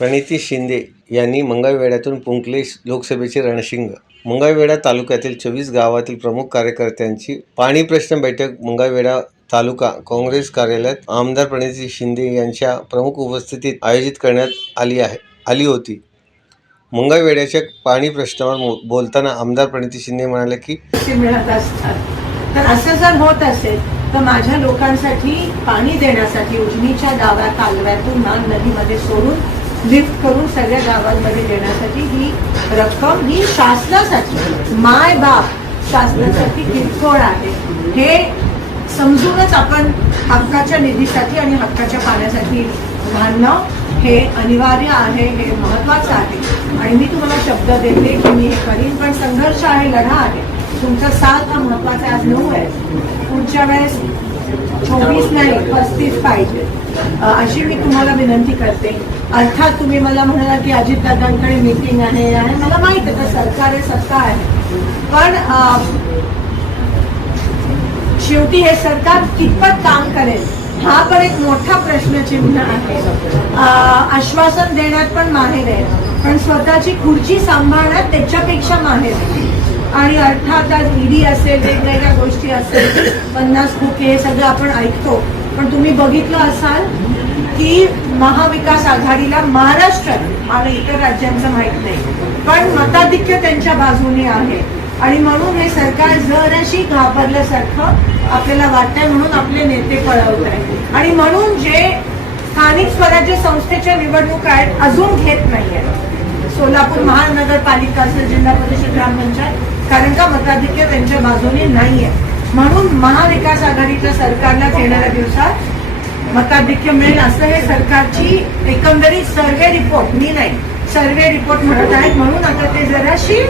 प्रणिती शिंदे यांनी मंगळवेढ्यातून फुंकले लोकसभेचे रणशिंग मंगळवेढा तालुक्यातील चोवीस गावातील प्रमुख कार्यकर्त्यांची पाणी प्रश्न बैठक मंगळवेढा तालुका काँग्रेस कार्यालयात आमदार प्रणिती शिंदे यांच्या प्रमुख उपस्थितीत आयोजित करण्यात आली आहे आली होती. मंगळवेढ्याच्या पाणी प्रश्नावर बोलताना आमदार प्रणिती शिंदे म्हणाले की मिळत असतात. तर असं जर होत असेल तर माझ्या लोकांसाठी पाणी देण्यासाठी उजनीच्या डाव्या कालव्यातून मान नदीमध्ये सोडून लिफ्ट करून सगळ्या गावांमध्ये देण्यासाठी ही रक्कम ही शासनासाठी माय बाप शासनासाठी किरकोळ आहे. हे समजूनच आपण हक्काच्या निधीसाठी आणि हक्काच्या पाण्यासाठी भांडणं हे अनिवार्य आहे हे महत्वाचं आहे. आणि मी तुम्हाला शब्द देते की मी हे करीन पण संघर्ष आहे लढा आहे. तुमचा साथ हा महत्त्वाचा आहे. आज नऊ आहे. पुढच्या वेळेस चोवीस नाही पस्तीस पाहिजे. अशी मी तुम्हाला विनंती करते. अर्थात तुम्ही मला म्हणाला की अजितदादांकडे मीटिंग आहे आणि मला माहीत आहे सरकार आहे सत्ता आहे. पण शेवटी हे सरकार कितपत काम करेल हा पण एक मोठा प्रश्नचिन्ह आहे. आश्वासन देण्यात पण माहेर आहे. पण स्वतःची खुर्ची सांभाळण्यात त्याच्यापेक्षा माहेर आहे. आणि अर्थात ईडी असेल वेगवेगळ्या गोष्टी असेल पन्नास खोके हे सगळं आपण ऐकतो. पण तुम्ही बघितलं असाल की महाविकास आघाडीला महाराष्ट्रात मला इतर राज्यांचं माहीत नाही पण मताधिक्य त्यांच्या बाजूने आहे. आणि म्हणून हे सरकार जराशी घाबरल्यासारखं आपल्याला वाटतंय म्हणून आपले नेते पळवत आहे आणि म्हणून जे स्थानिक स्वराज्य संस्थेच्या निवडणुका आहेत अजून घेत नाहीये कोल्हापूर महानगरपालिका असेल जिल्हा परिषद ग्रामपंचायत कारण का मताधिक्य त्यांच्या बाजूने नाहीये. म्हणून महाविकास आघाडीच्या सरकारला येणाऱ्या दिवसात मताधिक्य मिळेल असं हे सरकारची एकंदरीत सर्वे रिपोर्ट मी नाही सर्वे रिपोर्ट म्हणत आहेत म्हणून आता ते जराशी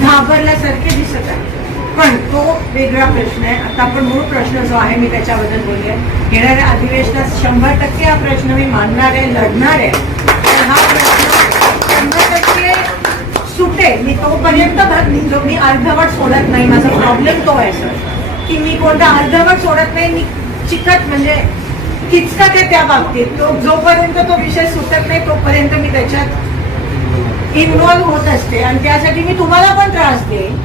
घाबरल्यासारखे दिसत आहे. पण तो वेगळा प्रश्न आहे. आता आपण मूळ प्रश्न जो आहे मी त्याच्याबद्दल बोलले. येणाऱ्या अधिवेशनात शंभर टक्के हा प्रश्न मी मानणार आहे लढणार आहे. तर हा प्रश्न म्हणजे शंभर सुटेल मी तोपर्यंत भाग निघलो. मी अर्धवट सोडत नाही. माझा प्रॉब्लेम तो आहे सर की मी कोणता अर्धवट सोडत नाही. मी चिकट म्हणजे किचकट आहे त्या बाबतीत. तो जोपर्यंत तो विषय सुटत नाही तोपर्यंत मी त्याच्यात इन्वॉल्व होत असते. आणि त्यासाठी मी तुम्हाला पण त्रास देईन.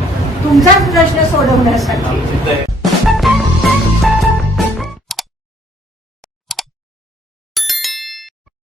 तुमचाच प्रश्न सोडवण्यासाठी.